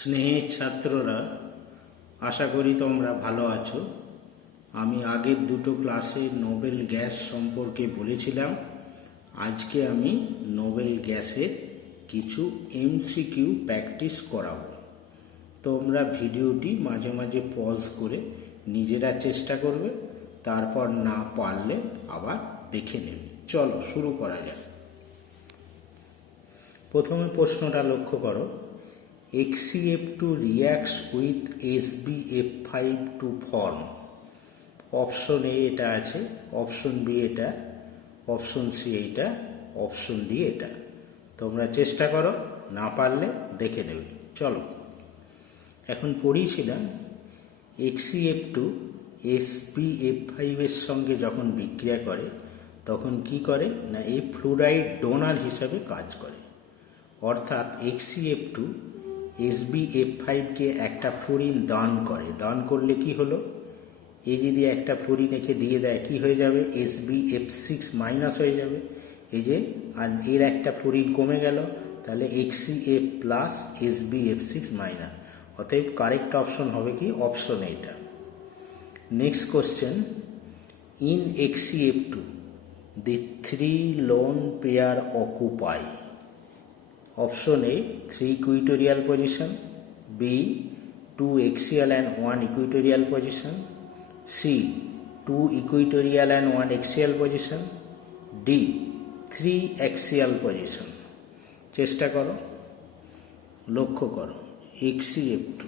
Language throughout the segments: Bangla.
স্নেহের ছাত্ররা, আশা করি তোমরা ভালো আছো। আমি আগের দুটো ক্লাসে নোবেল গ্যাস সম্পর্কে বলেছিলাম। আজকে আমি নোবেল গ্যাসের কিছু এমসিকিউ প্র্যাকটিস করাবো। তোমরা ভিডিওটি মাঝে মাঝে পজ করে নিজেরা চেষ্টা করবে, তারপর না পারলে আবার দেখে নেবে। চলো শুরু করা যাক। প্রথমে প্রশ্নটা লক্ষ্য করো, HCF2 reacts with SbF5 to form। Option A এটা আছে, অপশন বি এটা, অপশন সি এটা, অপশন ডি এটা। তোমরা চেষ্টা করো, না পারলে দেখে নেবে। চলো এখন পড়িয়েছিলাম HCF2 SbF5 এর সঙ্গে যখন বিক্রিয়া করে তখন কি করে না, এই ফ্লুরাইড ডোনার হিসাবে কাজ করে। অর্থাৎ HCF2 SbF5 কে একটা ফ্লোরিন দান করে। দান করলে কি হলো, এই যদি একটা ফ্লোরিন একে দিয়ে দেয় কি হয়ে যাবে, SbF6 মাইনাস হয়ে যাবে। এই যে আর এর একটা ফ্লোরিন কমে গেল, তাহলে HCF প্লাস SbF6 মাইনাস। অতএব কারেক্ট অপশন হবে কি, অপশন এইটা। Next question, in HCF2 the three lone pair occupy। Option A 3 equatorial position, B 2 axial and 1 equatorial position, C 2 equatorial and 1 axial position, D 3 axial position। চেষ্টা করো, লক্ষ্য করো HCF2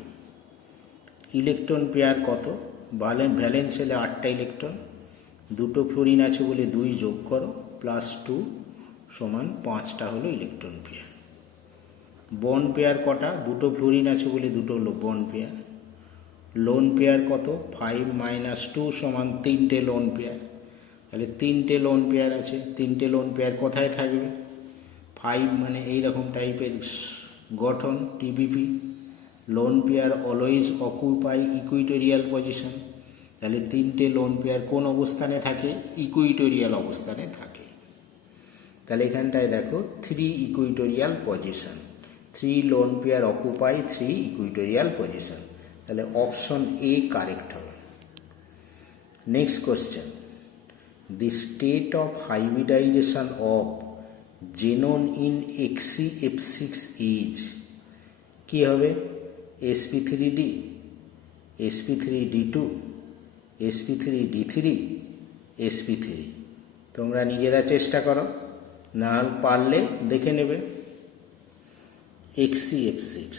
ইলেকট্রন পেয়ার কত, ভ্যালেন্স হলে 8টা ইলেকট্রন, দুটো ফ্লোরিন আছে বলে 2 যোগ করো, প্লাস 2 সমান 5টা হলো ইলেকট্রন পেয়ার। বন্ড পেয়ার কটা, দুটো ফ্লোরিন আছে বলে দুটো বন্ড পেয়ার। লোন পেয়ার কত, 5 মাইনাস 2 সমান 3টে লোন পেয়ার। তাহলে 3টে লোন পেয়ার আছে, 3টে লোন পেয়ার কোথায় থাকবে, 5 মানে এইরকম টাইপের গঠন টিবিপি। Lone pair always occupy equatorial position. তাহলে 3টে লোন পেয়ার কোন অবস্থানে থাকে, ইকুইটোরিয়াল অবস্থানে থাকে। তাহলে এখানটায় দেখো 3 equatorial position, 3 lone pair occupy 3 equatorial position. তাহলে অপশন এ কারেক্ট হবে। Next question, the state of hybridization of xenon in HCF6 is. কি হবে, sp3d, sp3d2, sp3d3, sp3। তোমরা নিজেরা চেষ্টা করো, না পারলে দেখে নেবে। HCF6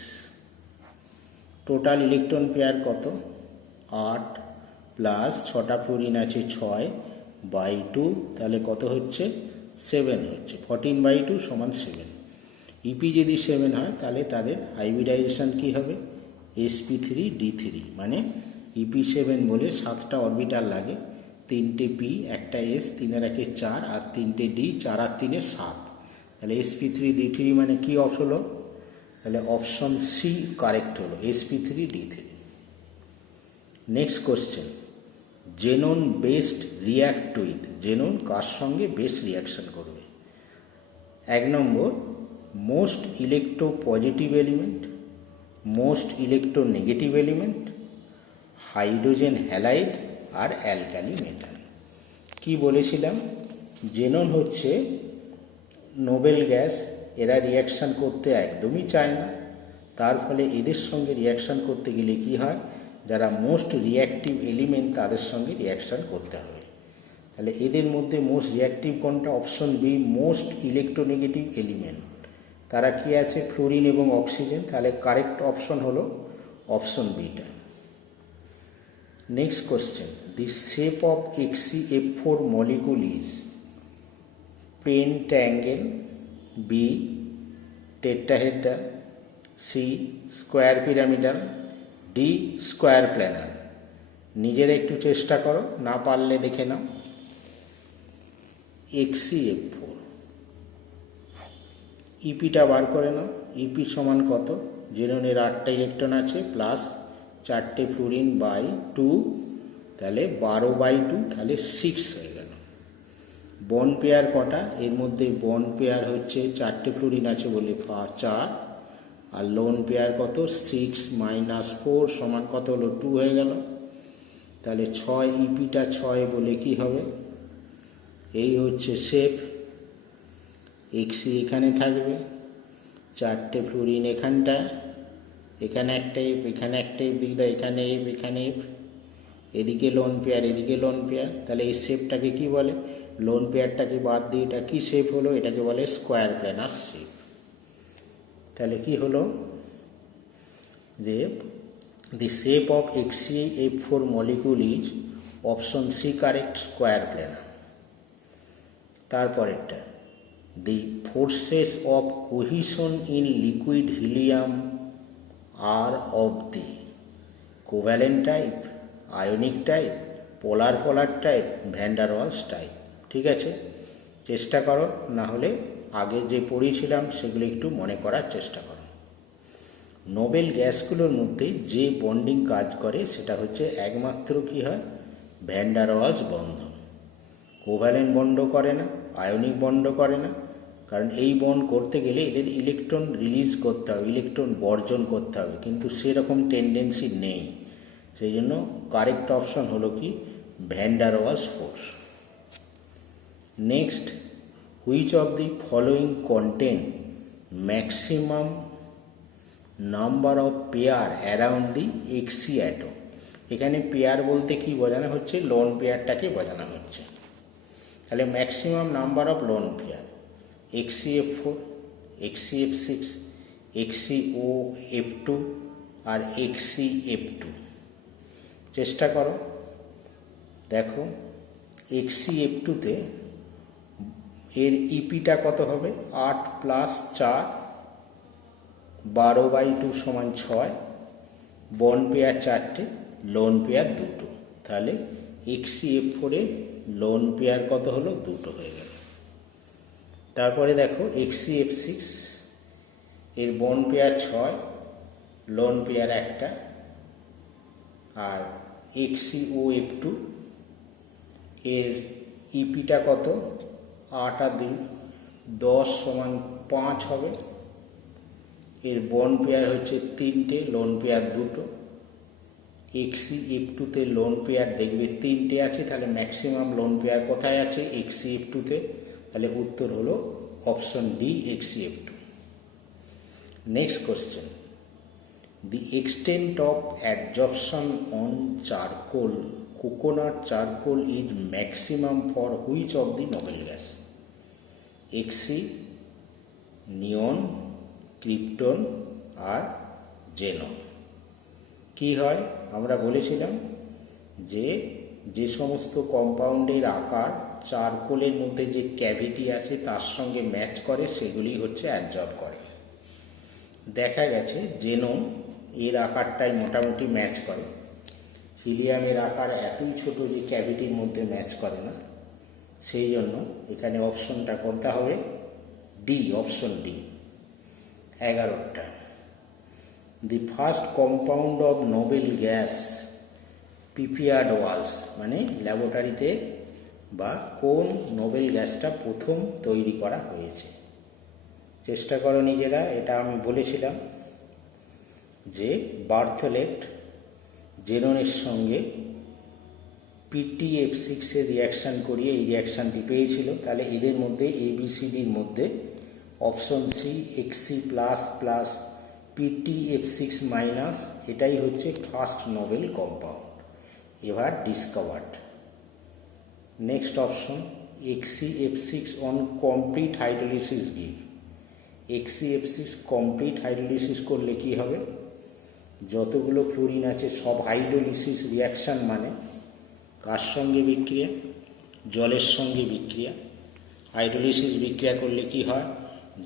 টোটাল ইলেকট্রন পেয়ার কত, 8 প্লাস 6টা ফ্লোরিন আছে 6/2, তাহলে কত হচ্ছে, 7 হচ্ছে। 14/2 সমান 7। ইপি যদি 7 হয় তাহলে তাদের হাইব্রিডাইজেশন কি হবে, sp3d3। মানে EP7 বলে 7টা অরবিটাল লাগে, 3টে পি, একটা এস, 3 আর 1 4, আর 3টে ডি, 4 আর 3 7। তাহলে sp3d3 মানে কি অপশন হলো, তাহলে অপশন সি কারেক্ট হলো, sp3d3। Next question, xenon best react with. Xenon কার সঙ্গে বেস্ট রিয়াকশন করবে। 1 number most electropositive element, most electronegative element, hydrogen halide আর অ্যালকালি মেটাল। কি বলেছিলাম, জেনন হচ্ছে নোবেল গ্যাস, এরা রিয়াকশান করতে একদমই চায় না। তার ফলে এদের সঙ্গে রিয়াকশান করতে গেলে কি হয়, যারা মোস্ট রিয়াক্টিভ এলিমেন্ট তাদের সঙ্গে রিয়াকশান করতে হবে। তাহলে এদের মধ্যে মোস্ট রিয়াক্টিভ কোনটা, option B most electronegative element. তারা কি আছে, ফ্লোরিন এবং অক্সিজেন। তাহলে কারেক্ট অপশন হলো অপশন বিটা। Next question, the shape of HCF4 molecule is. Pentagonal, B tetrahedral, C square pyramidal, D square planar. নিজেরা একটু চেষ্টা করো, না পারলে দেখে নাও। HCF4 ইপিটা বার করে নাও। ইপি সমান কত, জেননের 8টা ইলেকট্রন আছে প্লাস 4টে ফ্লোরিন বাই 2, তাহলে 12/2, তাহলে 6 হয়ে গেল। বন্ড পেয়ার কটা, এর মধ্যে বন্ড পেয়ার হচ্ছে 4টে ফ্লোরিন আছে বলে 4, আর লোন পেয়ার কত 6 - 4 সমান কত হলো 2 হয়ে গেল। তাহলে 6 ইপিটা 6 বলে কি হবে, এই হচ্ছে শেপ। এক্সি এখানে থাকবে, 4টে ফ্লোরিন এখানটায়, এখানে একটা এফ, এখানে একটা এফ, দিকটা এখানে এফ, এখানে এফ, এদিকে লোন পেয়ার, এদিকে লোন পেয়ার। তাহলে এই শেপটাকে কি বলে, লোন পেয়ারটাকে বাদ দিয়ে এটা কি শেপ হলো, এটাকে বলে স্কোয়ার প্ল্যানার শেপ। তাহলে কি হলো যে the shape of XeF4 molecule is option C correct, square planar. তারপরেরটা, the forces of cohesion in liquid helium are of the covalent type, ionic type, polar polar type, van der Waals type. ঠিক আছে, চেষ্টা করো, না হলে আগে যে পড়িয়েছিলাম সেগুলো একটু মনে করার চেষ্টা করো। নোবেল গ্যাসগুলোর মধ্যে যে বন্ডিং কাজ করে সেটা হচ্ছে একমাত্র কি হয়, ভ্যান ডার ওয়ালস বন্ধন। কোভ্যালেন্ট বন্ড করে না, আয়নিক বন্ড করে না, কারণ এই বন্ড করতে গেলে এদের ইলেকট্রন রিলিজ করতে হবে, ইলেকট্রন বর্জন করতে হবে, কিন্তু সেরকম টেন্ডেন্সি নেই। সেই জন্য কারেক্ট অপশন হলো কি, van der Waals force. Next, which of the following contain maximum number of pair around the XE atom. এখানে পেয়ার বলতে কি বোঝানো হচ্ছে, লোন পেয়ারটাকে বোঝানো হচ্ছে। তাহলে maximum number of lone pair XeF4, XeF6, XeOF2 আর XeF2। চেষ্টা করো, দেখো XeF2তে এর ইপিটা কত হবে, 8 + 4, 12/2 সমান 6, বন্ড পেয়ার 4টে, লোন পেয়ার 2টো। তাহলে XeF4 এর লোন পেয়ার কত হলো, 2টো হয়ে গেল। তারপরে দেখো XeF6 এর বন্ড পেয়ার 6, লোন পেয়ার 1টা, আর XeOF2 এর ইপিটা কত, 8 আর 2 10 সমান 5 হবে। এর বন্ড পেয়ার হচ্ছে 3টে, লোন পেয়ার 2টো। XeF2তে লোন পেয়ার দেখবে 3টে আছে, তাহলে ম্যাক্সিমাম লোন পেয়ার কোথায় আছে, XeF2তে। তাহলে উত্তর হলো option D, XeF2। Next question, the extent of adsorption on charcoal, coconut charcoal is maximum for which of the noble gas, Xe, neon, krypton আর জেনন। কি হয়, আমরা বলেছিলাম যে যে সমস্ত কম্পাউন্ডের আকার চারকোলের মধ্যে যে ক্যাভিটি আছে তার সঙ্গে ম্যাচ করে সেগুলি হচ্ছে অ্যাবজর্ব করে। দেখা গেছে জেনন এর আকারটাই মোটামুটি ম্যাচ করে, হিলিয়ামের আকার এতই ছোট যে ক্যাভিটির মধ্যে ম্যাচ করে না। সেই জন্য এখানে অপশনটা কোনটা হবে, ডি, অপশন ডি। 11টা, the first compound of noble gas prepared was, মানে ল্যাবরেটরিতে বা কোন নোবেল গ্যাসটা প্রথম তৈরি করা হয়েছে। চেষ্টা করো নিজেরা, এটা আমি বলেছিলাম যে বার্থলেট জেননের সঙ্গে PTF6 এর রিয়াকশান করিয়ে এই রিয়াকশানটি পেয়েছিল। তাহলে এদের মধ্যে ABCDর মধ্যে option C Xe++ PTF6 minus, এটাই হচ্ছে ফার্স্ট নোবেল কম্পাউন্ড এবার discovered. Next option, XeF6 on complete hydrolysis give. XeF6 complete hydrolysis করলে কি হবে, যতগুলো ফ্লোরিন আছে সব হাইড্রোলিসিস রিয়াকশান মানে কার সঙ্গে বিক্রিয়া, জলের সঙ্গে বিক্রিয়া। হাইড্রোলিসিস বিক্রিয়া করলে কি হয়,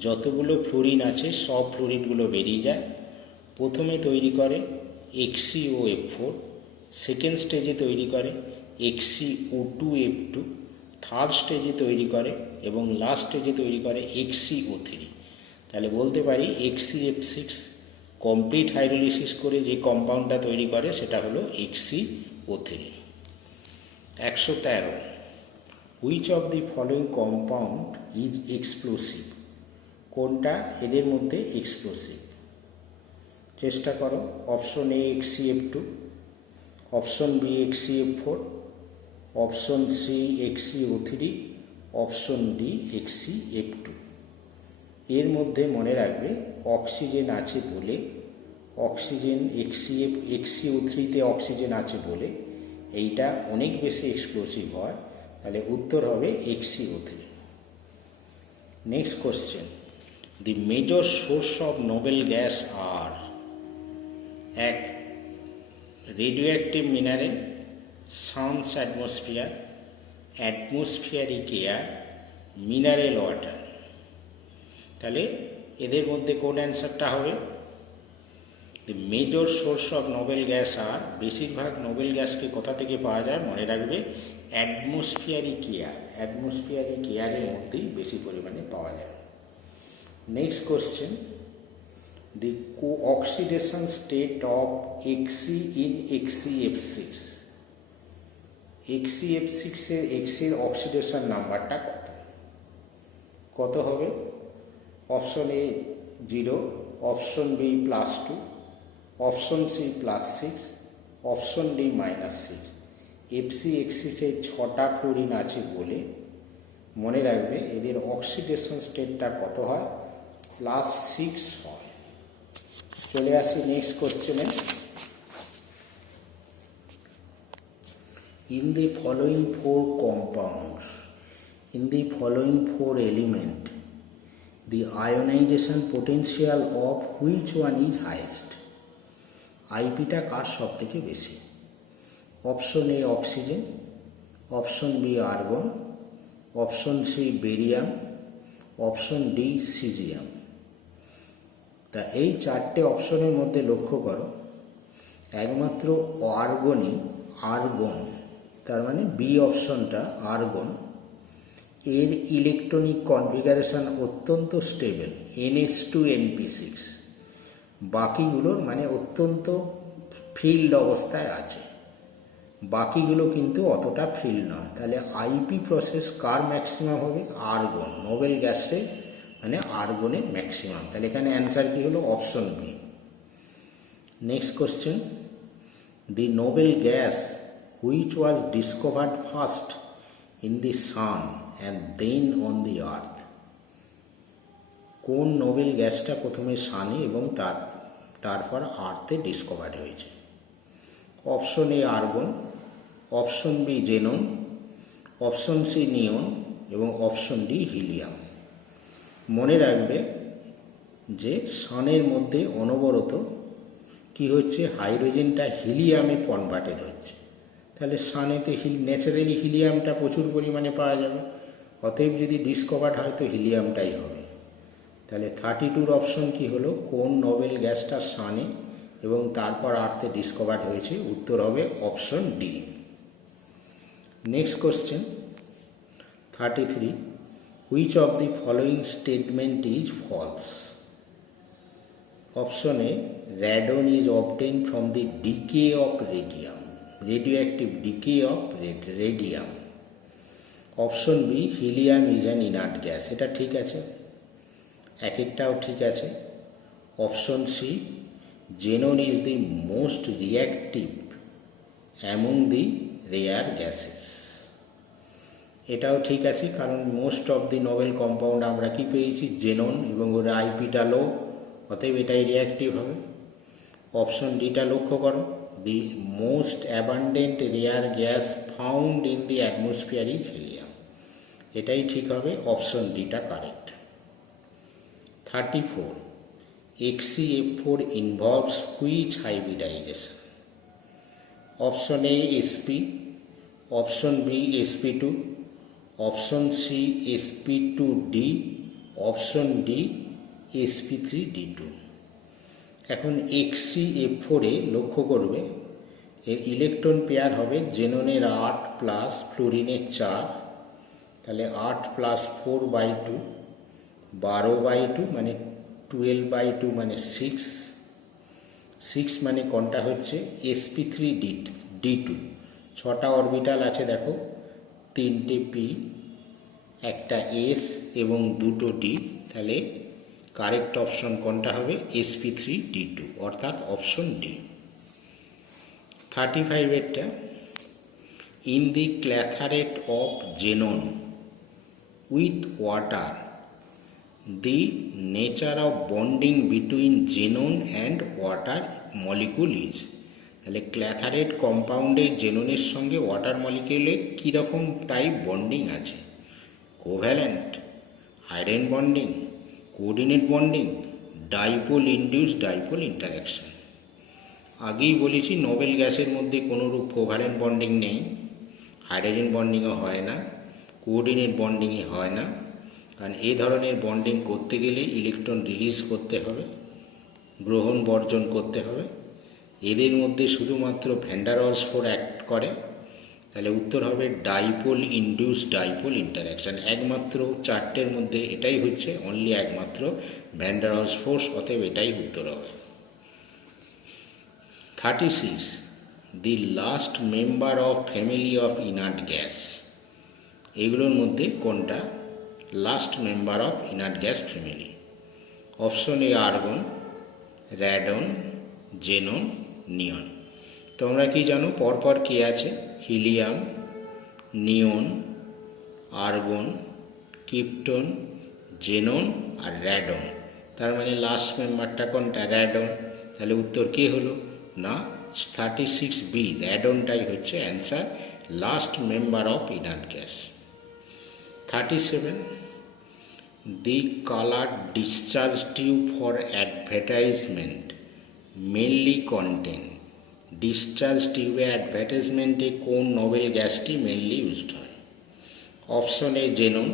যতগুলো ফ্লোরিন আছে সব ফ্লোরিনগুলো বেরিয়ে যায়। প্রথমে তৈরি করে XeOF4, সেকেন্ড স্টেজে তৈরি করে XeO2F2, থার্ড স্টেজে তৈরি করে এবং লাস্ট স্টেজে তৈরি করে XeO3। তাহলে বলতে পারি XeF6 কমপ্লিট হাইড্রোলিসিস করে যে কম্পাউন্ডটা তৈরি করে সেটা হলো XeO3। 113, which of the following compound is explosive, কোনটা এদের মধ্যে এক্সপ্লোসিভ। চেষ্টা করো। Option A XCF2, option B XCF4, option C XCO3, option D XCF2। এর মধ্যে মনে রাখবে অক্সিজেন আছে বলে, অক্সিজেন XCO3-তে অক্সিজেন আছে বলে এইটা অনেক বেশি এক্সপ্লোসিভ হয়, তাহলে উত্তর হবে XCO3। Next question, the major source of noble gas are: এক, radioactive mineral, sun's atmosphere, atmospheric air, mineral water. তাহলে এদের মধ্যে কোন অ্যান্সারটা হবে? The major source of noble gas are, বেশিরভাগ নোবেল গ্যাসকে কোথা থেকে পাওয়া যায় মনে রাখবে, অ্যাটমসফিয়ারিক এয়ার, অ্যাটমসফিয়ারিক এয়ারের মধ্যেই বেশি পরিমাণে পাওয়া যায়। Next question, the co-oxidation state of Xc in XCF6. XCF6 এর X এর অক্সিডেশন নাম্বারটা কত হবে? Option A 0, option B +2, option C +6, option D -6। FC-X6 এ 6টা ফ্লোরিন আছে বলে মনে রাখবে এদের অক্সিডেশন স্টেটটা কত হয়? +6 হয়। চলে আসি নেক্সট কোশ্চেনে। In the following 4 compounds, in the following 4 element, the ionization potential of which one is highest? আইপিটা কার সব থেকে বেশি? Option A oxygen, option B argon, option C barium, option D caesium. তা এই 4টে অপশনের মধ্যে লক্ষ্য করো একমাত্র আর্গনই, আর্গন তার মানে বি অপশনটা আর্গন, এর ইলেকট্রনিক কনফিগারেশন অত্যন্ত স্টেবল, NH2NP6। বাকিগুলোর মানে অত্যন্ত ফিল্ড অবস্থায় আছে, বাকিগুলো কিন্তু অতটা ফিল্ড নয়। তাহলে আইপি প্রসেস কার ম্যাক্সিমাম হবে? আর্গন, নোবেল গ্যাসে মানে আর্গনের ম্যাক্সিমাম। তাহলে এখানে অ্যান্সার কি হলো? Option B. Next question, the noble gas which was discovered first in the sun and then on the earth. কোন নোবেল গ্যাসটা প্রথমে সানে এবং তারপর আর্থে ডিসকভার্ড হয়েছে? Option A argon, option B xenon, option C neon এবং অপশন ডি হিলিয়াম। মনে রাখবে যে সানের মধ্যে অনবরত কি হচ্ছে, হাইড্রোজেনটা হিলিয়ামে কনভার্টেড হচ্ছে। তাহলে সানেতে ন্যাচারালি হিলিয়ামটা প্রচুর পরিমাণে পাওয়া যাবে, অতএব যদি ডিসকভার্ড হয় তো হিলিয়ামটাই হবে। তাহলে 32 অপশন কি হলো? কোন নোবেল গ্যাসটা সানে এবং তারপর আর্থে ডিসকভার্ড হয়েছে? উত্তর হবে option D. Next question 33, which of the following statement is false? Option A, radon is obtained from the decay of radium, radioactive decay of radium. Option B, helium is an inert gas. এটা ঠিক আছে, এক একটাও ঠিক আছে। Option C, xenon is the most reactive among the rare gases. এটাও ঠিক আছে, কারণ most of the Nobel compound আমরা কি পেয়েছি? জেনন, এবং ওর আইপিটা লো, অতএব এটাই রিয়াক্টিভ হবে। অপশন ডিটা লক্ষ্য করো, the most abundant rare gas found in the atmosphere is helium. এটাই ঠিক হবে, অপশন ডিটা correct. 34, XCF4 involves which hybridization? Option A SP, option B SP2, option C SP2D, option D SP3D2। এখন XCF4 এ লক্ষ্য করবে এর ইলেকট্রন পেয়ার হবে জেননের 8 প্লাস ফ্লোরিনের 4, তাহলে 8 প্লাস 4/2, 12/2 মানে 12/2 মানে 6 মানে কোনটা হচ্ছে? SP3D2। 6টা অরবিটাল আছে দেখো, 3টে P, একটা S এবং 2টো D, তাহলে কারেক্ট অপশন কোনটা হবে? sp3d2 অর্থাৎ অপশন ডি। 35 এরটা, in the clathrate of xenon with water the nature of bonding between xenon and water molecule is। তাহলে ক্ল্যাথারেট কম্পাউন্ডের জেননের সঙ্গে ওয়াটার মলিকিউলে কীরকম টাইপ বন্ডিং আছে? Covalent, iron bonding, coordinate bonding, dipole induce dipole interaction. আগেই বলেছি নোবেল গ্যাসের মধ্যে কোনোরূপ কোভ্যালেন্ট বন্ডিং নেই, হাইড্রোজেন বন্ডিংও হয় না, কোঅর্ডিনেট বন্ডিংই হয় না। কারণ এই ধরনের বন্ডিং করতে গেলে ইলেকট্রন রিলিজ করতে হবে, গ্রহণ বর্জন করতে হবে। এদের মধ্যে শুধুমাত্র van der Waals force act করে। তাহলে উত্তর হবে ডাইপোল ইনডিউস ডাইপোল ইন্টারাকশন। একমাত্র চারটের মধ্যে এটাই হচ্ছে অনলি একমাত্র ভ্যান ডার ওয়ালস ফোর্স, অতএব এটাই উত্তর হবে। 36, the last member of family of inert gas. এগুলোর মধ্যে কোনটা last member of inert gas family? Option A argon, radon, xenon, neon. তোমরা কি জানো পরপর কে আছে? Helium, neon, argon, krypton, xenon আর র্যাডন। তার মানে লাস্ট মেম্বারটা কোনটা? র্যাডন। তাহলে উত্তর কে হলো? না, 36B র্যাডনটাই হচ্ছে answer, last member of inert gas. 37, the colored discharge tube for advertisement mainly contain। Discharge টিউবে অ্যাডভার্টাইজমেন্টে কোন নোবেল গ্যাসটি মেনলি ইউজড হয়? Option A xenon,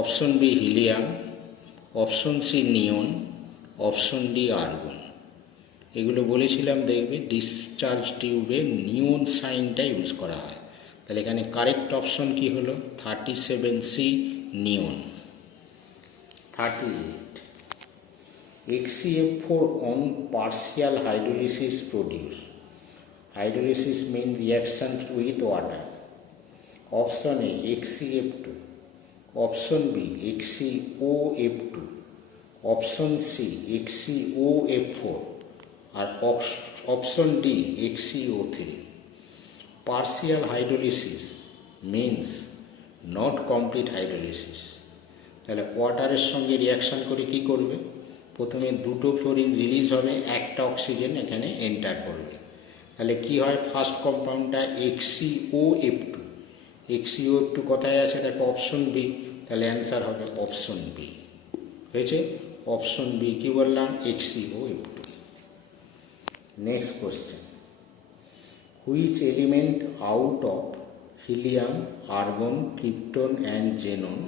option B helium, option C neon, option D argon. এগুলো বলেছিলাম দেখবে ডিসচার্জ টিউবে নিয়ন সাইনটা ইউজ করা হয়। তাহলে এখানে কারেক্ট অপশন কি হলো? 37C neon. 38, HCF4 on partial hydrolysis produce। Hydrolysis means reaction with water। Option A HCF2, option B HCOF2, option C HCOF4 R option D HCO3। Partial hydrolysis means not complete hydrolysis। তাহলে ওয়াটারের সঙ্গে রিয়াকশান করে কি করবে? প্রথমে দুটো ফ্লোরিন রিলিজ হবে, একটা অক্সিজেন এখানে এন্টার করবে। তাহলে কি হয়? First কম্পাউন্ডটা HCOF2। HCOF2 কোথায় আছে? দেখো অপশন বি। তাহলে অ্যান্সার হবে অপশন বি। হয়েছে? অপশন বি কি বললাম? HCOF2। Next question, which element out of helium, argon, krypton and xenon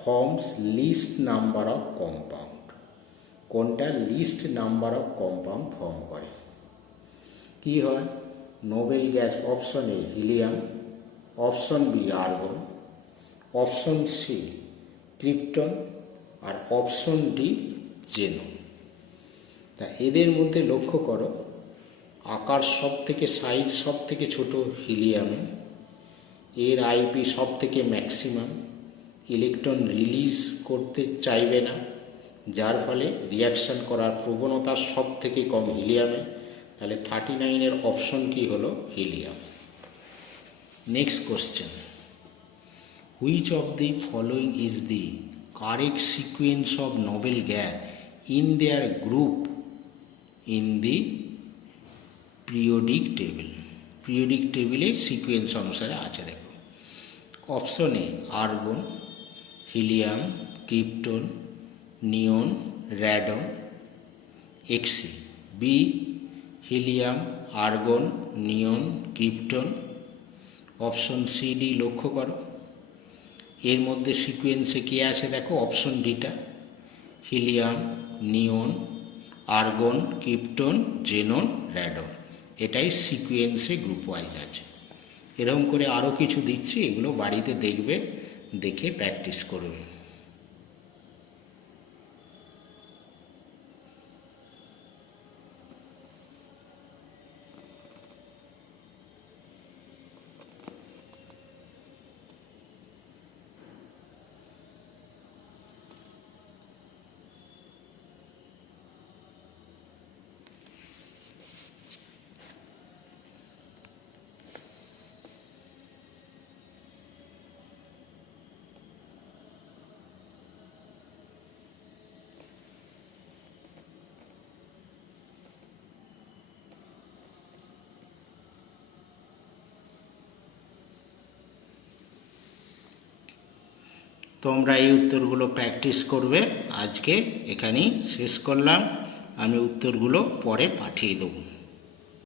forms least number of compound? কোনটা least number of compound form করে? কি হয়? Noble gas option A helium, option B argon, option C krypton আর অপশন ডি জেনন। তা এদের মধ্যে লক্ষ্য করো, আকার সব থেকে সাইজ সব থেকে ছোট হিলিয়ামে, এর আইপি সব থেকে ম্যাক্সিমাম, ইলেকট্রন রিলিজ করতে চাইবে না, যার ফলে রিয়াকশান করার প্রবণতা সব থেকে কম হিলিয়ামে। তাহলে 39-এর অপশন কি হলো? Helium. Next question, which of the following is the correct sequence of noble gas in their group in the periodic table? Periodic টেবিলে সিকুয়েন্স অনুসারে আছে দেখো। Option A argon, helium, krypton, neon, radon, XE. B helium, argon, neon, krypton. Option C D লক্ষ্য করো, এর মধ্যে সিকুয়েন্সে কে আছে দেখো? অপশন ডিটা, helium, neon, argon, krypton, xenon, radon. এটাই সিকুয়েন্সে গ্রুপ ওয়াইজ আছে। এরকম করে আরও কিছু দিচ্ছি, এগুলো বাড়িতে দেখবে, দেখে প্র্যাকটিস করবে। তোমরা এই উত্তরগুলো প্র্যাকটিস করবে। আজকে এখানেই শেষ করলাম, আমি উত্তরগুলো পরে পাঠিয়ে দেবো।